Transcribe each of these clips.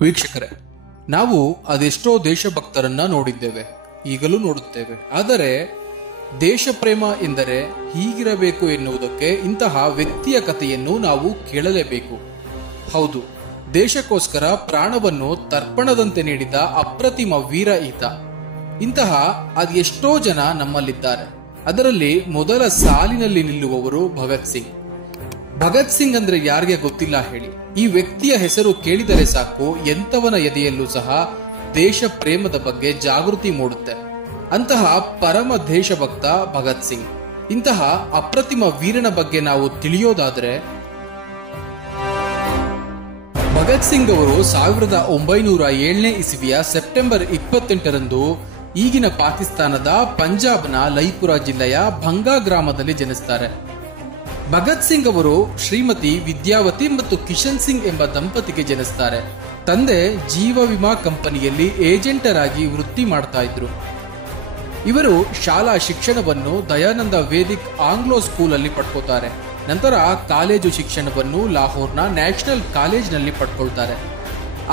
ವೀಕ್ಷಕರೇ, ನಾವು ಅದೆಷ್ಟೋ ದೇಶಭಕ್ತರನ್ನ ನೋಡಿದ್ದೇವೆ, ಈಗಲೂ ನೋಡುತ್ತೇವೆ. ಆದರೆ ದೇಶ ಪ್ರೇಮ ಎಂದರೆ ಹೀಗಿರಬೇಕು ಎನ್ನುವುದಕ್ಕೆ ಇಂತಹ ವ್ಯಕ್ತಿಯ ಕಥೆಯನ್ನು ನಾವು ಕೇಳಲೇಬೇಕು. ಹೌದು, ದೇಶಕ್ಕೋಸ್ಕರ ಪ್ರಾಣವನ್ನು ತರ್ಪಣದಂತೆ ನೀಡಿದ ಅಪ್ರತಿಮ ವೀರ ಈತ. ಇಂತಹ ಅದೆಷ್ಟೋ ಜನ ನಮ್ಮಲ್ಲಿದ್ದಾರೆ. ಅದರಲ್ಲಿ ಮೊದಲ ಸಾಲಿನಲ್ಲಿ ನಿಲ್ಲುವವರು ಭಗತ್ ಸಿಂಗ್. ಭಗತ್ ಸಿಂಗ್ ಅಂದ್ರೆ ಯಾರಿಗೆ ಗೊತ್ತಿಲ್ಲ ಹೇಳಿ? ಈ ವ್ಯಕ್ತಿಯ ಹೆಸರು ಕೇಳಿದರೆ ಸಾಕು ಎಂತವನ ಎದೆಯಲ್ಲೂ ಸಹ ದೇಶ ಪ್ರೇಮದ ಬಗ್ಗೆ ಜಾಗೃತಿ ಮೂಡುತ್ತೆ. ಅಂತಹ ಪರಮ ದೇಶಭಕ್ತ ಭಗತ್ ಸಿಂಗ್. ಇಂತಹ ಅಪ್ರತಿಮ ವೀರನ ಬಗ್ಗೆ ನಾವು ತಿಳಿಯೋದಾದ್ರೆ, ಭಗತ್ ಸಿಂಗ್ ಅವರು 1907ನೇ ಇಸವಿಯ ಸೆಪ್ಟೆಂಬರ್ 28ರಂದು ಈಗಿನ ಪಾಕಿಸ್ತಾನದ ಪಂಜಾಬ್ನ ಲೈಪುರ ಜಿಲ್ಲೆಯ ಭಂಗಾ ಗ್ರಾಮದಲ್ಲಿ ಜನಿಸ್ತಾರೆ. ಭಗತ್ ಸಿಂಗ್ ಅವರು ಶ್ರೀಮತಿ ವಿದ್ಯಾವತಿ ಮತ್ತು ಕಿಶನ್ ಸಿಂಗ್ ಎಂಬ ದಂಪತಿಗೆ ಜನಿಸ್ತಾರೆ. ತಂದೆ ಜೀವ ವಿಮಾ ಕಂಪನಿಯಲ್ಲಿ ಏಜೆಂಟರ್ ಆಗಿ ವೃತ್ತಿ ಮಾಡ್ತಾ ಇದ್ರು. ಇವರು ಶಾಲಾ ಶಿಕ್ಷಣವನ್ನು ದಯಾನಂದ ವೇದಿಕ್ ಆಂಗ್ಲೋ ಸ್ಕೂಲ್ ಅಲ್ಲಿ ಪಡ್ಕೋತಾರೆ. ನಂತರ ಕಾಲೇಜು ಶಿಕ್ಷಣವನ್ನು ಲಾಹೋರ್ನ ನ್ಯಾಷನಲ್ ಕಾಲೇಜ್ನಲ್ಲಿ ಪಡ್ಕೊಳ್ತಾರೆ.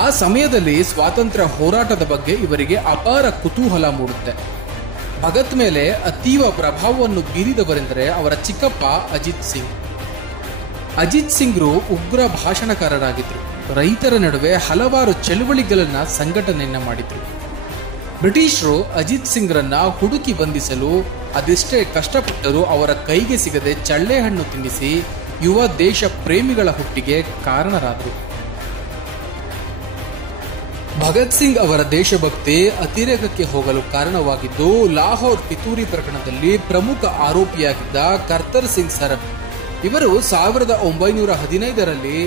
ಆ ಸಮಯದಲ್ಲಿ ಸ್ವಾತಂತ್ರ್ಯ ಹೋರಾಟದ ಬಗ್ಗೆ ಇವರಿಗೆ ಅಪಾರ ಕುತೂಹಲ ಮೂಡುತ್ತೆ. ಭಗತ್ ಮೇಲೆ ಅತೀವ ಪ್ರಭಾವವನ್ನು ಬೀರಿದವರೆಂದರೆ ಅವರ ಚಿಕ್ಕಪ್ಪ ಅಜಿತ್ ಸಿಂಗ್. ಅಜಿತ್ ಸಿಂಗ್ರು ಉಗ್ರ ಭಾಷಣಕಾರರಾಗಿದ್ರು. ರೈತರ ನಡುವೆ ಹಲವಾರು ಚಳುವಳಿಗಳನ್ನ ಸಂಘಟನೆಯನ್ನ ಮಾಡಿದ್ರು. ಬ್ರಿಟಿಷರು ಅಜಿತ್ ಸಿಂಗ್ರನ್ನ ಹುಡುಕಿ ಬಂಧಿಸಲು ಅದೆಷ್ಟೇ ಕಷ್ಟಪಟ್ಟರೂ ಅವರ ಕೈಗೆ ಸಿಗದೆ ಚಳ್ಳೆ ಹಣ್ಣು ತಿನ್ನಿಸಿ ಯುವ ದೇಶ ಪ್ರೇಮಿಗಳ ಹುಟ್ಟಿಗೆ ಕಾರಣರಾದರು. ಭಗತ್ ಸಿಂಗ್ ಅವರ ದೇಶಭಕ್ತಿ ಅತಿರೇಕಕ್ಕೆ ಹೋಗಲು ಕಾರಣವಾಗಿದ್ದು ಲಾಹೋರ್ ಪಿತೂರಿ ಪ್ರಕರಣದಲ್ಲಿ ಪ್ರಮುಖ ಆರೋಪಿಯಾಗಿದ್ದ ಕರ್ತರ್ ಸಿಂಗ್ ಸರಫ್. ಇವರು 1915ರಲ್ಲಿ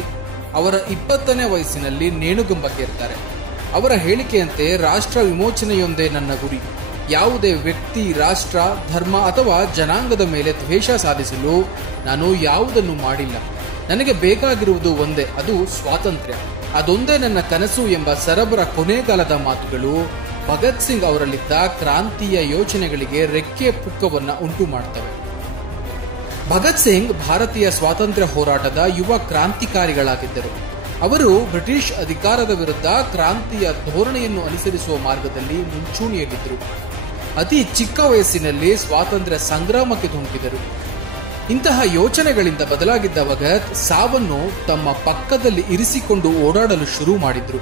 ಅವರ 20ನೇ ವಯಸ್ಸಿನಲ್ಲಿ ನೇಣುಗಂಬಕ್ಕೇರ್ತಾರೆ. ಅವರ ಹೇಳಿಕೆಯಂತೆ ರಾಷ್ಟ್ರ ವಿಮೋಚನೆಯೊಂದೇ ನನ್ನ ಗುರಿ. ಯಾವುದೇ ವ್ಯಕ್ತಿ, ರಾಷ್ಟ್ರ, ಧರ್ಮ ಅಥವಾ ಜನಾಂಗದ ಮೇಲೆ ದ್ವೇಷ ಸಾಧಿಸಲು ನಾನು ಯಾವುದನ್ನು ಮಾಡಿಲ್ಲ. ನನಗೆ ಬೇಕಾಗಿರುವುದು ಒಂದೇ, ಅದು ಸ್ವಾತಂತ್ರ್ಯ. ಅದೊಂದೇ ನನ್ನ ಕನಸು ಎಂಬ ಸರಬರ ಕೊನೆಗಾಲದ ಮಾತುಗಳು ಭಗತ್ ಸಿಂಗ್ ಅವರಲ್ಲಿದ್ದ ಕ್ರಾಂತಿಯ ಯೋಚನೆಗಳಿಗೆ ರೆಕ್ಕೆ ಪುಕ್ಕವನ್ನ ಉಂಟು ಮಾಡ್ತವೆ. ಭಗತ್ ಸಿಂಗ್ ಭಾರತೀಯ ಸ್ವಾತಂತ್ರ್ಯ ಹೋರಾಟದ ಯುವ ಕ್ರಾಂತಿಕಾರಿಗಳಾಗಿದ್ದರು. ಅವರು ಬ್ರಿಟಿಷ್ ಅಧಿಕಾರದ ವಿರುದ್ಧ ಕ್ರಾಂತಿಯ ಧೋರಣೆಯನ್ನು ಅನುಸರಿಸುವ ಮಾರ್ಗದಲ್ಲಿ ಮುಂಚೂಣಿಯಲ್ಲಿದ್ದರು. ಅತಿ ಚಿಕ್ಕ ವಯಸ್ಸಿನಲ್ಲಿ ಸ್ವಾತಂತ್ರ್ಯ ಸಂಗ್ರಾಮಕ್ಕೆ ಧುಮುಕಿದರು. ಇಂತಹ ಯೋಚನೆಗಳಿಂದ ಬದಲಾಗಿದ್ದ ಭಗತ್ ಸಾವನ್ನು ತಮ್ಮ ಪಕ್ಕದಲ್ಲಿ ಇರಿಸಿಕೊಂಡು ಓಡಾಡಲು ಶುರು ಮಾಡಿದ್ರು.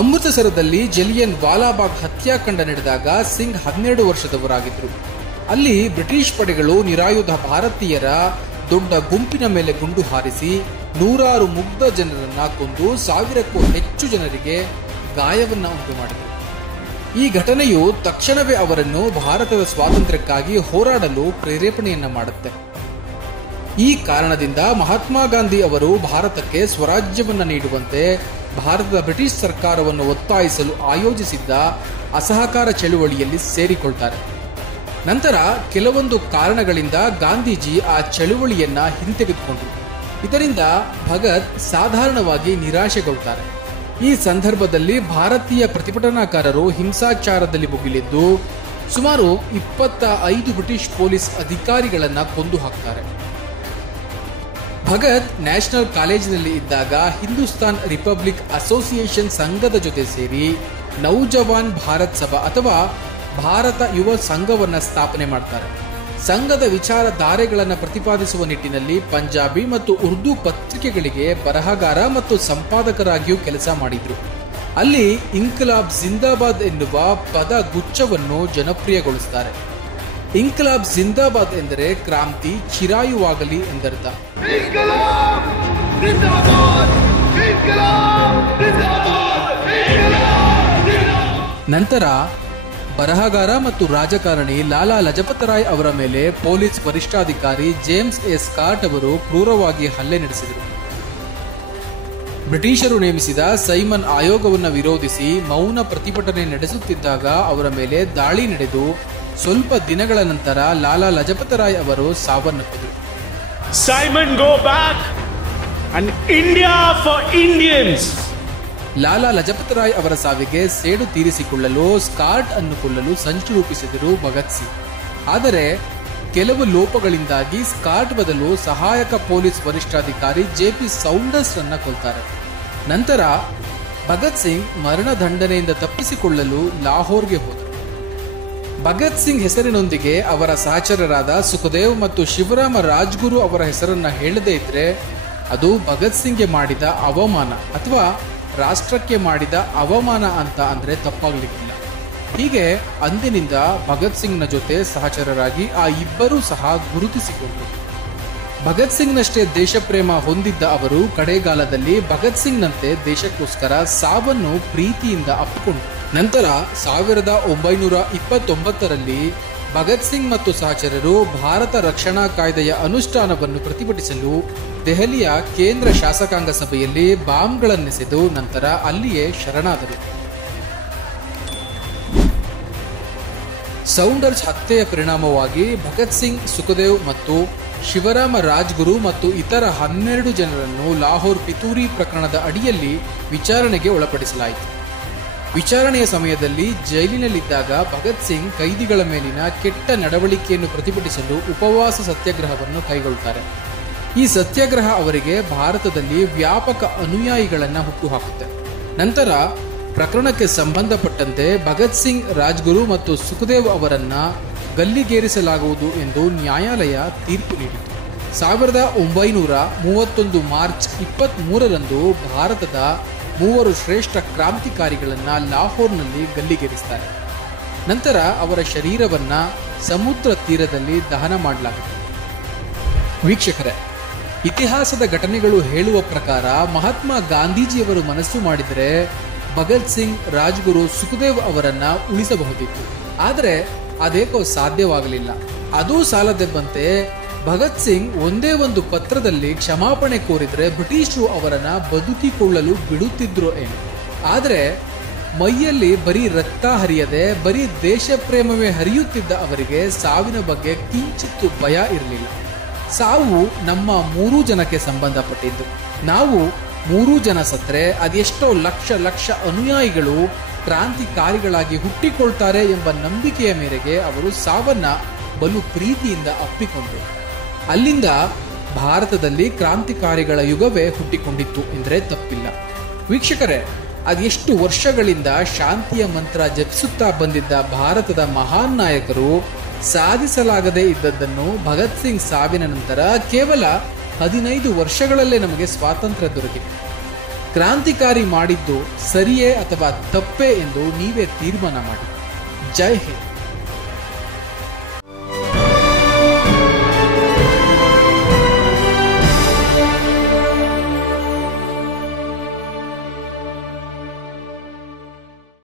ಅಮೃತಸರದಲ್ಲಿ ಜಲಿಯನ್ ವಾಲಾಬಾಗ್ ಹತ್ಯಾಕಾಂಡ ನಡೆದಾಗ ಸಿಂಗ್ 12 ವರ್ಷದವರಾಗಿದ್ರು. ಅಲ್ಲಿ ಬ್ರಿಟಿಷ್ ಪಡೆಗಳು ನಿರಾಯುಧ ಭಾರತೀಯರ ದೊಡ್ಡ ಗುಂಪಿನ ಮೇಲೆ ಗುಂಡು ಹಾರಿಸಿ ನೂರಾರು ಮುಗ್ಧ ಜನರನ್ನ ಕೊಂದು 1000ಕ್ಕೂ ಹೆಚ್ಚು ಜನರಿಗೆ ಗಾಯವನ್ನ ಉಂಟು ಮಾಡಿದರು. ಈ ಘಟನೆಯು ತಕ್ಷಣವೇ ಅವರನ್ನು ಭಾರತದ ಸ್ವಾತಂತ್ರ್ಯಕ್ಕಾಗಿ ಹೋರಾಡಲು ಪ್ರೇರೇಪಣೆಯನ್ನ ಮಾಡುತ್ತೆ. ಈ ಕಾರಣದಿಂದ ಮಹಾತ್ಮ ಗಾಂಧಿ ಅವರು ಭಾರತಕ್ಕೆ ಸ್ವರಾಜ್ಯವನ್ನ ನೀಡುವಂತೆ ಭಾರತದ ಬ್ರಿಟಿಷ್ ಸರ್ಕಾರವನ್ನು ಒತ್ತಾಯಿಸಲು ಆಯೋಜಿಸಿದ್ದ ಅಸಹಕಾರ ಚಳುವಳಿಯಲ್ಲಿ ಸೇರಿಕೊಳ್ತಾರೆ. ನಂತರ ಕೆಲವೊಂದು ಕಾರಣಗಳಿಂದ ಗಾಂಧೀಜಿ ಆ ಚಳುವಳಿಯನ್ನ ಹಿಂತೆಗೆದುಕೊಂಡರು. ಇದರಿಂದ ಭಗತ್ ಸಾಧಾರಣವಾಗಿ ನಿರಾಶೆಗೊಳ್ತಾರೆ. ಈ ಸಂದರ್ಭದಲ್ಲಿ ಭಾರತೀಯ ಪ್ರತಿಭಟನಾಕಾರರು ಹಿಂಸಾಚಾರದಲ್ಲಿ ಮುಗಿಲಿದ್ದು ಸುಮಾರು 25 ಬ್ರಿಟಿಷ್ ಪೊಲೀಸ್ ಅಧಿಕಾರಿಗಳನ್ನ ಕೊಂದು ಹಾಕ್ತಾರೆ. ಭಗತ್ ನ್ಯಾಷನಲ್ ಕಾಲೇಜಿನಲ್ಲಿ ಇದ್ದಾಗ ಹಿಂದೂಸ್ತಾನ್ ರಿಪಬ್ಲಿಕ್ ಅಸೋಸಿಯೇಷನ್ ಸಂಘದ ಜೊತೆ ಸೇರಿ ನೌಜವಾನ್ ಭಾರತ್ ಸಭಾ ಅಥವಾ ಭಾರತ ಯುವ ಸಂಘವನ್ನ ಸ್ಥಾಪನೆ ಮಾಡ್ತಾರೆ. ಸಂಘದ ವಿಚಾರಧಾರೆಗಳನ್ನು ಪ್ರತಿಪಾದಿಸುವ ನಿಟ್ಟಿನಲ್ಲಿ ಪಂಜಾಬಿ ಮತ್ತು ಉರ್ದು ಪತ್ರಿಕೆಗಳಿಗೆ ಬರಹಗಾರ ಮತ್ತು ಸಂಪಾದಕರಾಗಿಯೂ ಕೆಲಸ ಮಾಡಿದ್ರು. ಅಲ್ಲಿ ಇನ್ಕಲಾಬ್ ಜಿಂದಾಬಾದ್ ಎನ್ನುವ ಪದ ಗುಚ್ಛವನ್ನು ಜನಪ್ರಿಯಗೊಳಿಸುತ್ತಾರೆ. ಇನ್ಕಲಾಬ್ ಜಿಂದಾಬಾದ್ ಎಂದರೆ ಕ್ರಾಂತಿ ಚಿರಾಯುವಾಗಲಿ ಎಂದರ್ಥ. ನಂತರ ಬರಹಗಾರ ಮತ್ತು ರಾಜಕಾರಣಿ ಲಾಲಾ ಲಜಪತ್ ರಾಯ್ ಅವರ ಮೇಲೆ ಪೊಲೀಸ್ ವರಿಷ್ಠಾಧಿಕಾರಿ ಜೇಮ್ಸ್ ಎ ಸ್ಕಾಟ್ ಅವರು ಕ್ರೂರವಾಗಿ ಹಲ್ಲೆ ನಡೆಸಿದರು. ಬ್ರಿಟಿಷರು ನೇಮಿಸಿದ ಸೈಮನ್ ಆಯೋಗವನ್ನು ವಿರೋಧಿಸಿ ಮೌನ ಪ್ರತಿಭಟನೆ ನಡೆಸುತ್ತಿದ್ದಾಗ ಅವರ ಮೇಲೆ ದಾಳಿ ನಡೆದು ಸ್ವಲ್ಪ ದಿನಗಳ ನಂತರ ಲಾಲಾ ಲಜಪತ್ ರಾಯ್ ಅವರು ಸಾವನ್ನಪ್ಪಿದರು. Simon go back and India for Indians. Lala Lajpat Rai ಅವರ ಸಾವಿಗೆ ಸೇಡು ತೀರಿಸಿಕೊಳ್ಳಲು ಸ್ಕಾಟ್ ಅನ್ನು ಕೊಲ್ಲಲು ಸಂಚು ರೂಪಿಸಿದರು ಭಗತ್ ಸಿಂಗ್. ಆದರೆ ಕೆಲವು ಲೋಪಗಳಿಂದಾಗಿ ಸ್ಕಾಟ್ ಬದಲು ಸಹಾಯಕ ಪೊಲೀಸ್ ವರಿಷ್ಠಾಧಿಕಾರಿ ಜೆಪಿ ಸೌಂಡರ್ಸ್ ರನ್ನ ಕೊಲ್ತಾರೆ. ನಂತರ ಭಗತ್ ಸಿಂಗ್ ಮರಣದಂಡನೆಯಿಂದ ತಪ್ಪಿಸಿಕೊಳ್ಳಲು ಲಾಹೋರ್ಗೆ ಹೋದರು. ಭಗತ್ ಸಿಂಗ್ ಹೆಸರಿನೊಂದಿಗೆ ಅವರ ಸಹಚರರಾದ ಸುಖದೇವ್ ಮತ್ತು ಶಿವರಾಮ ರಾಜ್ಗುರು ಅವರ ಹೆಸರನ್ನ ಹೇಳದೇ ಇದ್ರೆ ಅದು ಭಗತ್ ಸಿಂಗ್ಗೆ ಮಾಡಿದ ಅವಮಾನ ಅಥವಾ ರಾಷ್ಟ್ರಕ್ಕೆ ಮಾಡಿದ ಅವಮಾನ ಅಂತ ಅಂದ್ರೆ ತಪ್ಪಾಗ್ಲಿಕ್ಕಿಲ್ಲ. ಹೀಗೆ ಅಂದಿನಿಂದ ಭಗತ್ ಸಿಂಗ್ನ ಜೊತೆ ಸಹಚರರಾಗಿ ಆ ಇಬ್ಬರೂ ಸಹ ಗುರುತಿಸಿಕೊಂಡರು. ಭಗತ್ ಸಿಂಗ್ನಷ್ಟೇ ದೇಶಪ್ರೇಮ ಹೊಂದಿದ್ದ ಅವರು ಕಡೆಗಾಲದಲ್ಲಿ ಭಗತ್ ಸಿಂಗ್ನಂತೆ ದೇಶಕ್ಕೋಸ್ಕರ ಸಾವನ್ನು ಪ್ರೀತಿಯಿಂದ ಅಪ್ಪಿಕೊಂಡರು. ನಂತರ 1929ರಲ್ಲಿ ಭಗತ್ ಸಿಂಗ್ ಮತ್ತು ಸಹಚರರು ಭಾರತ ರಕ್ಷಣಾ ಕಾಯ್ದೆಯ ಅನುಷ್ಠಾನವನ್ನು ಪ್ರತಿಭಟಿಸಲು ದೆಹಲಿಯ ಕೇಂದ್ರ ಶಾಸಕಾಂಗ ಸಭೆಯಲ್ಲಿ ಬಾಂಬ್ಗಳನ್ನೆಸೆದು ನಂತರ ಅಲ್ಲಿಯೇ ಶರಣಾದರು. ಸೌಂಡರ್ಸ್ ಹತ್ಯೆಯ ಪರಿಣಾಮವಾಗಿ ಭಗತ್ ಸಿಂಗ್, ಸುಖದೇವ್ ಮತ್ತು ಶಿವರಾಮ ರಾಜ್ಗುರು ಮತ್ತು ಇತರ 12 ಜನರನ್ನು ಲಾಹೋರ್ ಪಿತೂರಿ ಪ್ರಕರಣದ ಅಡಿಯಲ್ಲಿ ವಿಚಾರಣೆಗೆ ಒಳಪಡಿಸಲಾಯಿತು. ವಿಚಾರಣೆಯ ಸಮಯದಲ್ಲಿ ಜೈಲಿನಲ್ಲಿದ್ದಾಗ ಭಗತ್ ಸಿಂಗ್ ಕೈದಿಗಳ ಮೇಲಿನ ಕೆಟ್ಟ ನಡವಳಿಕೆಯನ್ನು ಪ್ರತಿಭಟಿಸಲು ಉಪವಾಸ ಸತ್ಯಾಗ್ರಹವನ್ನು ಕೈಗೊಳ್ಳುತ್ತಾರೆ. ಈ ಸತ್ಯಾಗ್ರಹ ಅವರಿಗೆ ಭಾರತದಲ್ಲಿ ವ್ಯಾಪಕ ಅನುಯಾಯಿಗಳನ್ನು ಹುಟ್ಟುಹಾಕುತ್ತೆ. ನಂತರ ಪ್ರಕರಣಕ್ಕೆ ಸಂಬಂಧಪಟ್ಟಂತೆ ಭಗತ್ ಸಿಂಗ್, ರಾಜ್ಗುರು ಮತ್ತು ಸುಖದೇವ್ ಅವರನ್ನ ಗಲ್ಲಿಗೇರಿಸಲಾಗುವುದು ಎಂದು ನ್ಯಾಯಾಲಯ ತೀರ್ಪು ನೀಡಿತು. 1931 ಮಾರ್ಚ್ 23ರಂದು ಭಾರತದ 3 ಶ್ರೇಷ್ಠ ಕ್ರಾಂತಿಕಾರಿಗಳನ್ನ ಲಾಹೋರ್ನಲ್ಲಿ ಗಲ್ಲಿಗೇರಿಸ್ತಾರೆ. ನಂತರ ಅವರ ಶರೀರವನ್ನ ಸಮುದ್ರ ತೀರದಲ್ಲಿ ದಹನ ಮಾಡಲಾಗುತ್ತೆ. ವೀಕ್ಷಕರೇ, ಇತಿಹಾಸದ ಘಟನೆಗಳು ಹೇಳುವ ಪ್ರಕಾರ ಮಹಾತ್ಮ ಗಾಂಧೀಜಿಯವರು ಮನಸ್ಸು ಮಾಡಿದರೆ ಭಗತ್ ಸಿಂಗ್, ರಾಜ್ಗುರು, ಸುಖದೇವ್ ಅವರನ್ನ ಉಳಿಸಬಹುದಿತ್ತು. ಆದರೆ ಅದೇಕೋ ಸಾಧ್ಯವಾಗಲಿಲ್ಲ. ಅದೂ ಸಾಲದೆಂಬಂತೆ ಭಗತ್ ಸಿಂಗ್ ಒಂದೇ ಒಂದು ಪತ್ರದಲ್ಲಿ ಕ್ಷಮಾಪಣೆ ಕೋರಿದ್ರೆ ಬ್ರಿಟಿಷರು ಅವರನ್ನ ಬದುಕಿಕೊಳ್ಳಲು ಬಿಡುತ್ತಿದ್ರು ಏನು. ಆದರೆ ಮೈಯಲ್ಲಿ ಬರೀ ರಕ್ತ ಹರಿಯದೆ ಬರೀ ದೇಶ ಪ್ರೇಮವೇ ಹರಿಯುತ್ತಿದ್ದ ಅವರಿಗೆ ಸಾವಿನ ಬಗ್ಗೆ ಕಿಂಚಿತ್ತು ಭಯ ಇರಲಿಲ್ಲ. ಸಾವು ನಮ್ಮ 3 ಜನಕ್ಕೆ ಸಂಬಂಧಪಟ್ಟಿದ್ದು. ನಾವು 3 ಜನ ಸತ್ರೆ ಅದೆಷ್ಟೋ ಲಕ್ಷ ಅನುಯಾಯಿಗಳು ಕ್ರಾಂತಿಕಾರಿಗಳಾಗಿ ಹುಟ್ಟಿಕೊಳ್ತಾರೆ ಎಂಬ ನಂಬಿಕೆಯ ಮೇರೆಗೆ ಅವರು ಸಾವನ್ನ ಬಲು ಪ್ರೀತಿಯಿಂದ ಅಪ್ಪಿಕೊಂಡರು. ಅಲ್ಲಿಂದ ಭಾರತದಲ್ಲಿ ಕ್ರಾಂತಿಕಾರಿಗಳ ಯುಗವೇ ಹುಟ್ಟಿಕೊಂಡಿತ್ತು ಎಂದರೆ ತಪ್ಪಿಲ್ಲ. ವೀಕ್ಷಕರೇ, ಅದೆಷ್ಟು ವರ್ಷಗಳಿಂದ ಶಾಂತಿಯ ಮಂತ್ರ ಜಪಿಸುತ್ತಾ ಬಂದಿದ್ದ ಭಾರತದ ಮಹಾನ್ ನಾಯಕರು ಸಾಧಿಸಲಾಗದೇ ಇದ್ದದ್ದನ್ನು ಭಗತ್ ಸಿಂಗ್ ಸಾವಿನ ನಂತರ ಕೇವಲ 15 ವರ್ಷಗಳಲ್ಲೇ ನಮಗೆ ಸ್ವಾತಂತ್ರ್ಯ ದೊರಕಿದೆ. ಕ್ರಾಂತಿಕಾರಿ ಮಾಡಿದ್ದು ಸರಿಯೇ ಅಥವಾ ತಪ್ಪೇ ಎಂದು ನೀವೇ ತೀರ್ಮಾನ ಮಾಡಿ. ಜೈ ಹಿಂದ್.